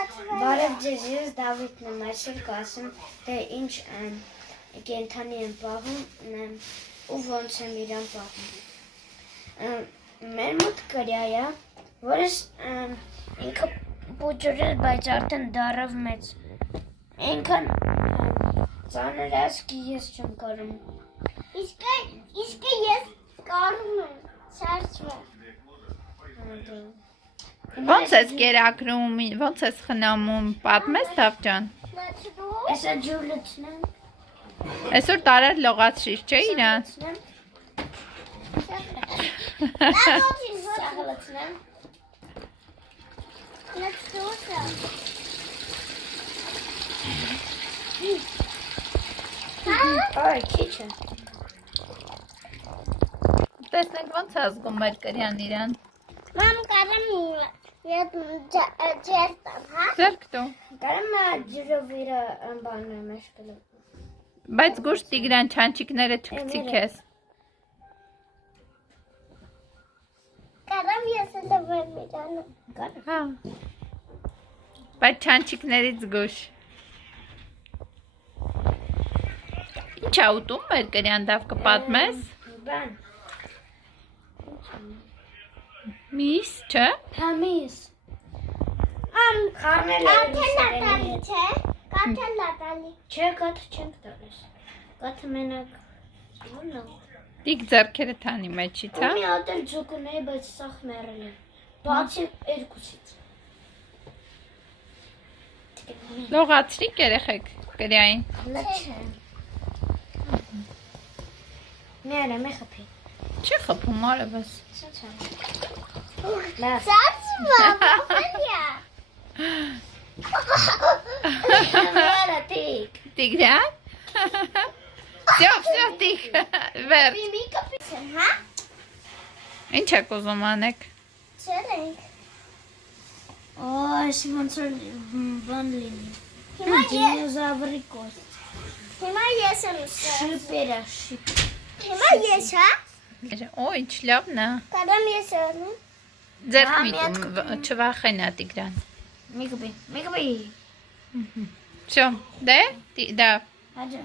Բարև ձեզ, ես Դավիթն եմ, այսօր կասեմ, թե ինչ կենդանի եմ պահում ու ոնց եմ իրան պահում։ Մեր մոտ կրյա է, որս ինքը պուջուրել, բայց արդեն դարավ մեծ։ Ինքան ծանր ասկի ես չեմ կարում։ Իսկ ես կարում եմ, սարսվում։ Ոնց ես կերակրում, ոնց ես խնամում, պատմես Դավթ ջան։ Էսա ջուր լցնեմ։ Այսօր տարար լողացրիր, չէ՞ իրան։ Սաղը լցնեմ։ Այ, քիչ է։ Տեսնենք ոնց է զգում մեր կրյան իրան։ Մամ կարամ ջերտամ, հա։ Ձերք դու։ Կարամ ջրով իր բանում էշկլու։ Բայց գուշ Տիգրան չանչիկները չգցի քեզ։ Կարամ ես ընդվեմ իրանը։ Հա։ Բայց չանչիկներից գուշ։ Ինչ է ուտում մեր կրյան Դավ կպատմես։ Բան։ Միս, չէ։ Հա միս։ Խառնել Կարթել լատալի չէ, կարթել լատալի։ Չէ, կաթ չենք տալիս։ Կաթը մենակ ոնա։ Տիկ ձեռքերը թանի մեջից, հա։ Մի հատ էլ ձուկ ունեի, բայց սաղ մեռել է։ Բացի երկուսից։ Լողացրիք երեխեք կրյային։ Լաչե։ Մերը մի խփի։ Չի խփում արևս։ Սա՞ց է։ Լավ։ Սարսվա, բոխելյա։ Մերը տիկ։ Տիգրան։ Всё, տիկ։ Վեր։ Մի կպից եմ, հա։ Ինչ եք ուզում անեք։ Չեր ենք։ Այս ոնց որ բան լինի։ Դինոզավրի կոստ։ Հիմա ես եմ ուստեղ։ Շիպերը, շիպ։ Հիմա ես, հա։ Օ, ինչ լավն է։ Կարամ ես եմ։ Ձերք միտում չվախենա Տիգրան։ Մի կպի։ Всё, դե, դա Հաջա։